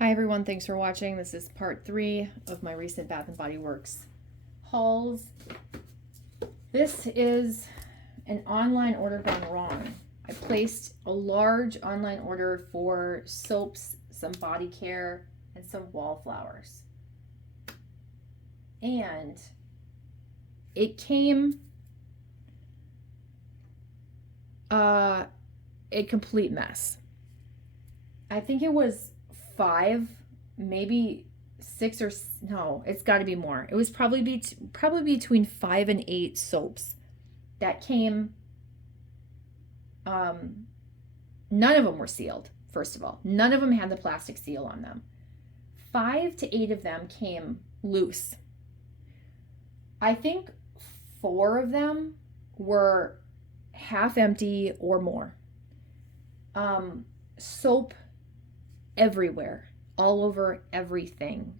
Hi everyone, thanks for watching. This is part 3 of my recent Bath & Body Works hauls. This is an online order gone wrong. I placed a large online order for soaps, some body care, and some wallflowers. And it came a complete mess. I think it was 5, maybe 6 or no, it's got to be more. It was probably between 5 and 8 soaps that came. None of them were sealed. First of all, none of them had the plastic seal on them. 5 to 8 of them came loose. I think 4 of them were half empty or more. Soap everywhere, all over everything.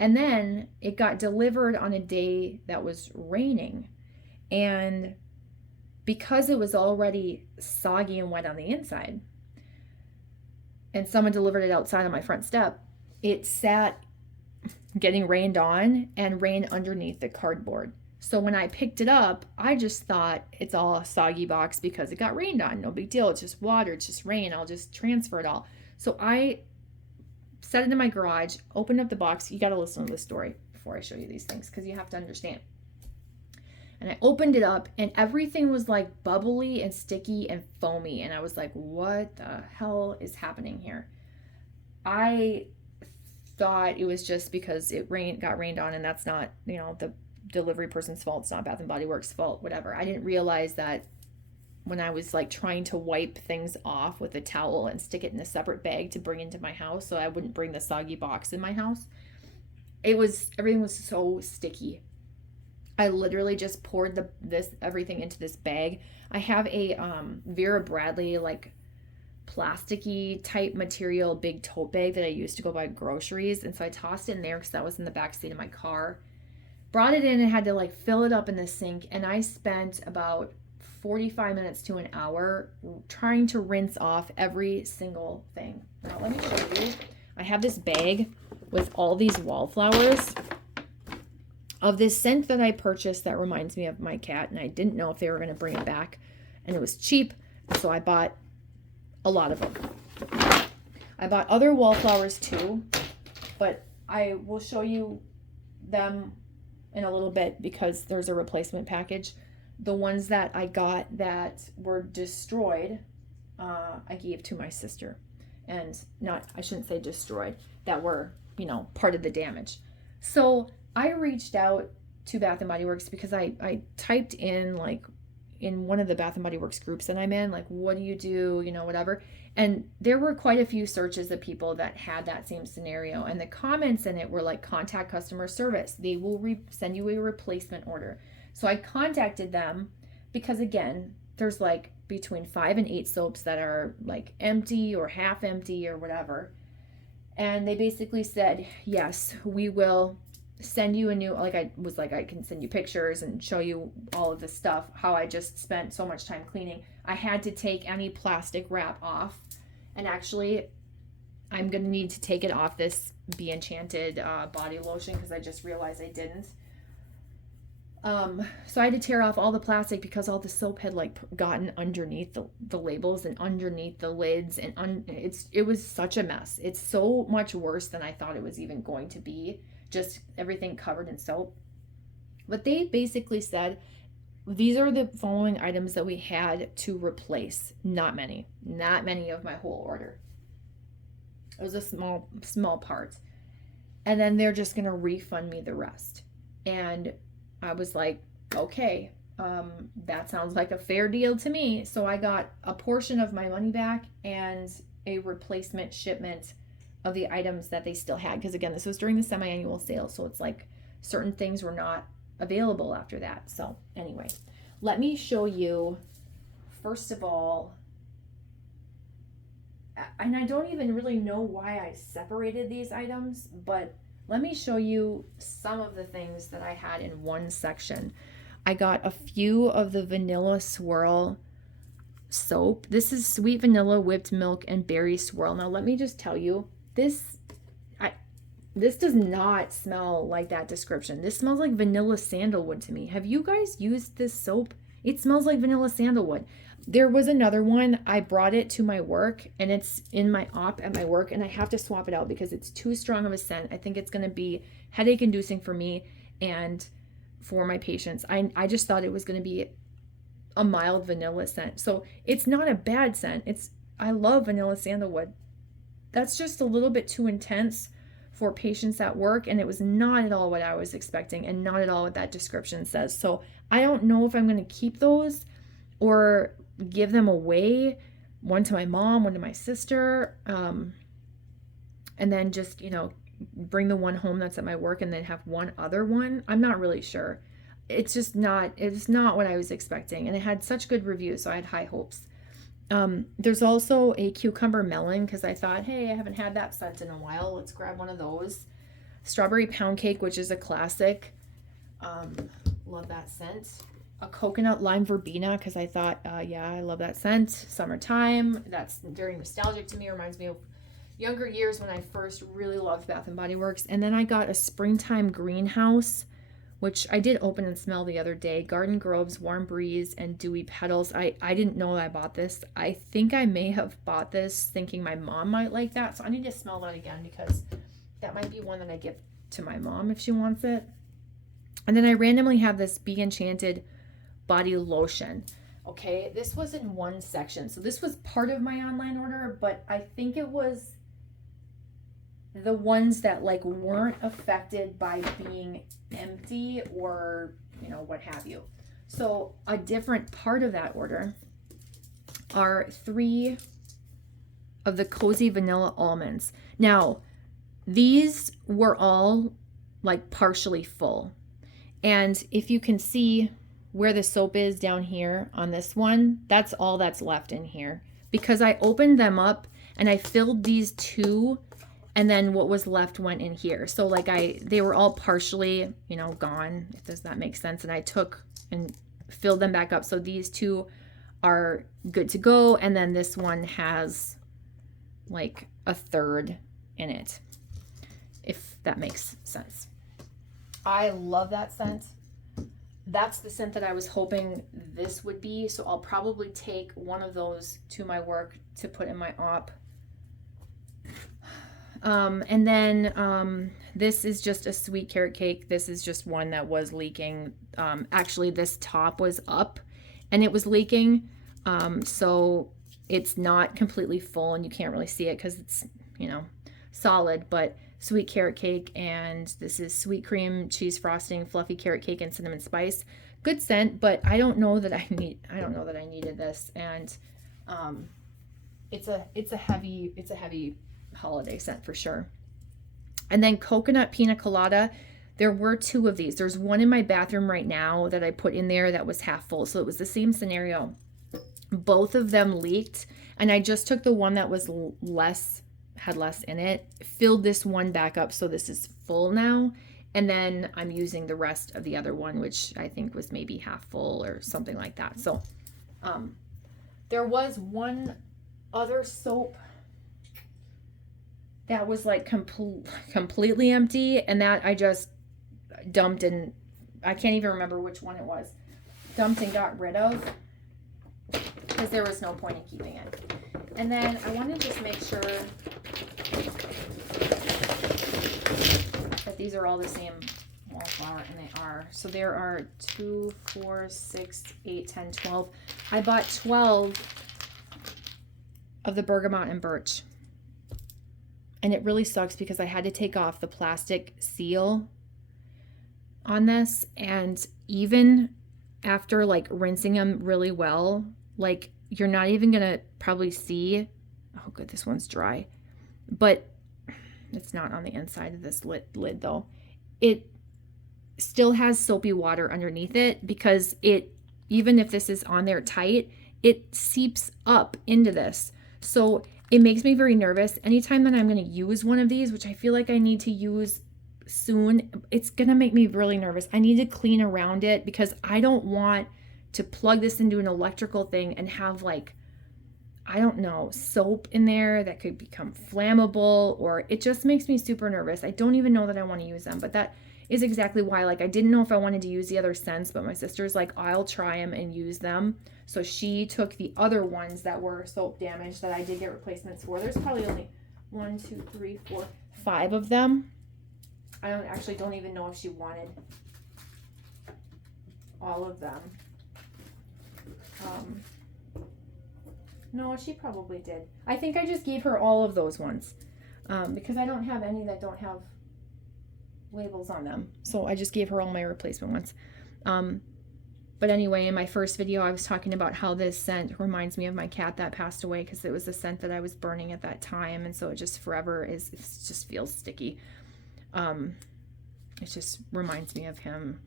And then it got delivered on a day that was raining. And because it was already soggy and wet on the inside, and someone delivered it outside on my front step, it sat getting rained on and rained underneath the cardboard. So when I picked it up, I just thought it's all a soggy box because it got rained on. No big deal. It's just water. It's just rain. I'll just transfer it all. So I set it in my garage, opened up the box. You got to listen to this story before I show you these things because you have to understand. And I opened it up and everything was like bubbly and sticky and foamy. And I was like, what the hell is happening here? I thought it was just because it got rained on, and that's not, the delivery person's fault. It's not Bath and Body Works' fault, whatever. I didn't realize that when I was like trying to wipe things off with a towel and stick it in a separate bag to bring into my house so I wouldn't bring the soggy box in my house. Everything was so sticky. I literally just poured everything into this bag. I have a Vera Bradley like plasticky type material big tote bag that I used to go buy groceries, and so I tossed it in there because that was in the back seat of my car. Brought it in and had to like fill it up in the sink, and I spent about 45 minutes to an hour trying to rinse off every single thing. Now let me show you. I have this bag with all these wallflowers of this scent that I purchased that reminds me of my cat, and I didn't know if they were going to bring it back, and it was cheap, so I bought a lot of them. I bought other wallflowers too, but I will show you them in a little bit because there's a replacement package. The ones that I got that were destroyed, I gave to my sister. And I shouldn't say destroyed, that were, part of the damage. So I reached out to Bath and Body Works because I typed in like in one of the Bath and Body Works groups that I'm in, like, what do you do, whatever. And there were quite a few searches of people that had that same scenario. And the comments in it were like, contact customer service. They will send you a replacement order. So I contacted them because, again, there's like between 5 and 8 soaps that are like empty or half empty or whatever. And they basically said, yes, we will send you a new, I can send you pictures and show you all of this stuff, how I just spent so much time cleaning. I had to take any plastic wrap off. And actually, I'm going to need to take it off this Be Enchanted body lotion because I just realized I didn't. So I had to tear off all the plastic because all the soap had like gotten underneath the labels and underneath the lids, and it was such a mess. It's so much worse than I thought it was even going to be, just everything covered in soap. But they basically said, these are the following items that we had to replace. Not many of my whole order. It was a small part. And then they're just going to refund me the rest. And I was like, okay, that sounds like a fair deal to me. So I got a portion of my money back and a replacement shipment of the items that they still had. Because again, this was during the semi-annual sale. So it's like certain things were not available after that. So anyway, let me show you, first of all, and I don't even really know why I separated these items, but let me show you some of the things that I had in one section. I got a few of the vanilla swirl soap. This is sweet vanilla, whipped milk, and berry swirl. Now let me just tell you, this This does not smell like that description. This smells like vanilla sandalwood to me. Have you guys used this soap? It smells like vanilla sandalwood. There was another one. I brought it to my work and it's in my op at my work, and I have to swap it out because it's too strong of a scent. I think it's going to be headache inducing for me and for my patients. I just thought it was going to be a mild vanilla scent. So it's not a bad scent. I love vanilla sandalwood. That's just a little bit too intense for patients at work, and it was not at all what I was expecting and not at all what that description says. So I don't know if I'm going to keep those or give them away, one to my mom, one to my sister, and then just, bring the one home that's at my work and then have one other one. I'm not really sure. It's not what I was expecting, and it had such good reviews, so I had high hopes. There's also a cucumber melon because I thought, hey, I haven't had that scent in a while. Let's grab one of those. Strawberry pound cake, which is a classic. Love that scent. A coconut lime verbena because I thought, yeah, I love that scent. Summertime. That's very nostalgic to me. Reminds me of younger years when I first really loved Bath and Body Works. And then I got a springtime greenhouse, which I did open and smell the other day. Garden Groves, Warm Breeze, and Dewy Petals. I didn't know I bought this. I think I may have bought this thinking my mom might like that. So I need to smell that again because that might be one that I give to my mom if she wants it. And then I randomly have this Be Enchanted body lotion. Okay, this was in one section. So this was part of my online order, but I think it was the ones that like weren't affected by being empty or what have you. So a different part of that order are 3 of the Cozy Vanilla Almonds. Now these were all like partially full, and if you can see where the soap is down here on this one, that's all that's left in here because I opened them up and I filled these 2, and then what was left went in here. So like they were all partially, gone, if does that make sense. And I took and filled them back up. So these 2 are good to go. And then this one has like a third in it, if that makes sense. I love that scent. That's the scent that I was hoping this would be. So I'll probably take one of those to my work to put in my op. And then this is just a sweet carrot cake. This is just one that was leaking. Actually, this top was up and it was leaking. So it's not completely full and you can't really see it because it's, solid, but sweet carrot cake. And this is sweet cream, cheese frosting, fluffy carrot cake, and cinnamon spice. Good scent, but I don't know that I needed this. And it's a heavy holiday scent for sure. And then coconut pina colada. There were 2 of these. There's one in my bathroom right now that I put in there that was half full. So it was the same scenario. Both of them leaked, and I just took the one that was had less in it, filled this one back up. So this is full now. And then I'm using the rest of the other one, which I think was maybe half full or something like that. So there was one other soap that was like completely empty, and that I just dumped, and I can't even remember which one it was. Dumped and got rid of because there was no point in keeping it. And then I want to just make sure that these are all the same wallflower, and they are. So there are 2, 4, 6, 8, 10, 12. I bought 12 of the bergamot and birch. And it really sucks because I had to take off the plastic seal on this. And even after like rinsing them really well, like you're not even going to probably see. Oh, good. This one's dry. But it's not on the inside of this lid though. It still has soapy water underneath it because even if this is on there tight, it seeps up into this. So it makes me very nervous. Anytime that I'm going to use one of these, which I feel like I need to use soon, it's going to make me really nervous. I need to clean around it because I don't want to plug this into an electrical thing and have like I don't know, soap in there that could become flammable, or it just makes me super nervous. I don't even know that I want to use them, but that is exactly why. Like, I didn't know if I wanted to use the other scents, but my sister's like, I'll try them and use them. So she took the other ones that were soap damaged that I did get replacements for. There's probably only 1, 2, 3, 4, 5 of them. I don't even know if she wanted all of them. No, she probably did. I think I just gave her all of those ones because I don't have any that don't have labels on them. So I just gave her all my replacement ones. But anyway, in my first video, I was talking about how this scent reminds me of my cat that passed away, because it was the scent that I was burning at that time. And so it just forever just feels sticky. It just reminds me of him.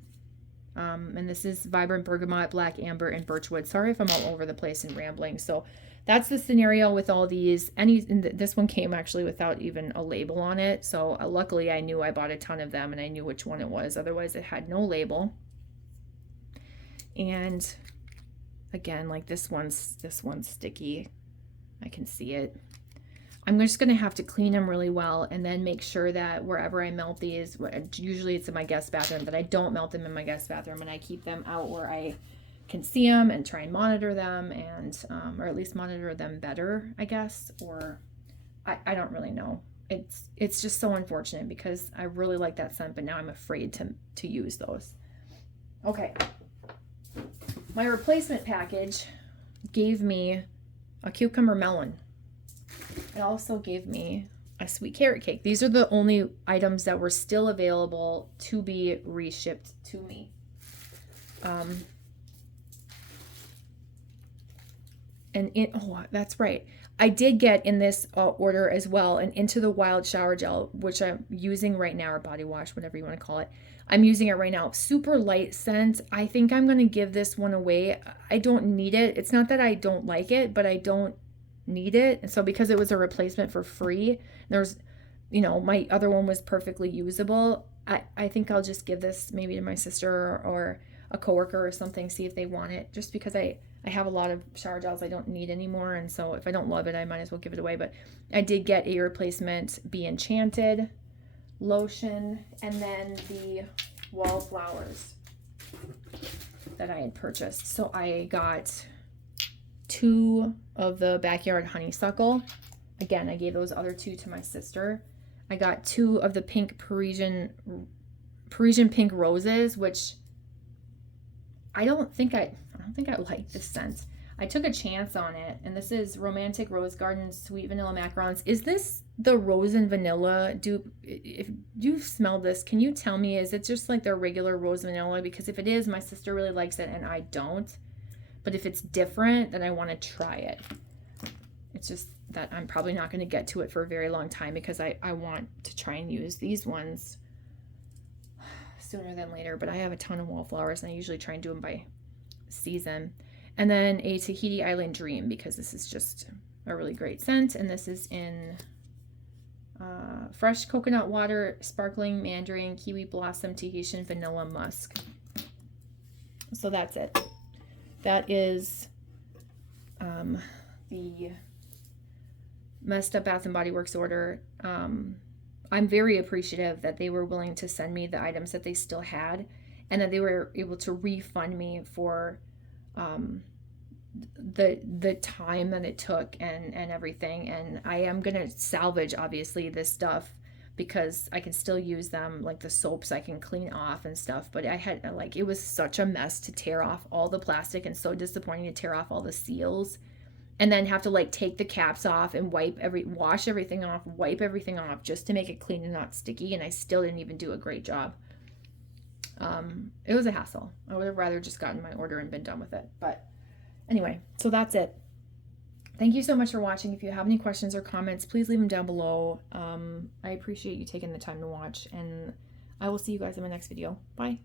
And this is Vibrant Bergamot, Black Amber, and Birchwood. Sorry if I'm all over the place and rambling. So that's the scenario with all these. This one came actually without even a label on it. So luckily I knew I bought a ton of them and I knew which one it was. Otherwise it had no label. And again, like this one's sticky. I can see it. I'm just going to have to clean them really well and then make sure that wherever I melt these, usually it's in my guest bathroom, that I don't melt them in my guest bathroom and I keep them out where I can see them and try and monitor them, and or at least monitor them better, I guess. Or I don't really know. It's just so unfortunate because I really like that scent, but now I'm afraid to use those. Okay. My replacement package gave me a cucumber melon. It also gave me a sweet carrot cake. These are the only items that were still available to be reshipped to me. Oh, that's right. I did get in this order as well an Into the Wild shower gel, which I'm using right now, or body wash, whatever you want to call it. I'm using it right now. Super light scent. I think I'm going to give this one away. I don't need it. It's not that I don't like it, but I don't need it. And so because it was a replacement for free, there's, my other one was perfectly usable. I think I'll just give this maybe to my sister or a coworker or something, see if they want it, just because I have a lot of shower gels I don't need anymore. And so if I don't love it, I might as well give it away. But I did get a replacement Be Enchanted lotion, and then the wallflowers that I had purchased. So I got 2 of the Backyard Honeysuckle. Again, I gave those other 2 to my sister. I got 2 of the pink Parisian pink roses, which I don't think I like this scent. I took a chance on it, and this is Romantic Rose Garden Sweet Vanilla Macarons. Is this the rose and vanilla dupe? If you've smelled this, can you tell me, is it just like their regular rose vanilla? Because if it is, my sister really likes it and I don't. But if it's different, then I want to try it. It's just that I'm probably not going to get to it for a very long time because I want to try and use these ones sooner than later. But I have a ton of wallflowers, and I usually try and do them by season. And then a Tahiti Island Dream, because this is just a really great scent. And this is in fresh coconut water, sparkling mandarin, kiwi blossom, Tahitian vanilla musk. So that's it. That is the Messed Up Bath & Body Works order. I'm very appreciative that they were willing to send me the items that they still had, and that they were able to refund me for the time that it took and everything. And I am gonna salvage, obviously, this stuff because I can still use them, like the soaps I can clean off and stuff. But I had, like, it was such a mess to tear off all the plastic, and so disappointing to tear off all the seals and then have to like take the caps off and wash everything off, wipe everything off just to make it clean and not sticky. And I still didn't even do a great job. It was a hassle. I would have rather just gotten my order and been done with it. But anyway, so that's it. Thank you so much for watching. If you have any questions or comments, please leave them down below. I appreciate you taking the time to watch, and I will see you guys in my next video. Bye.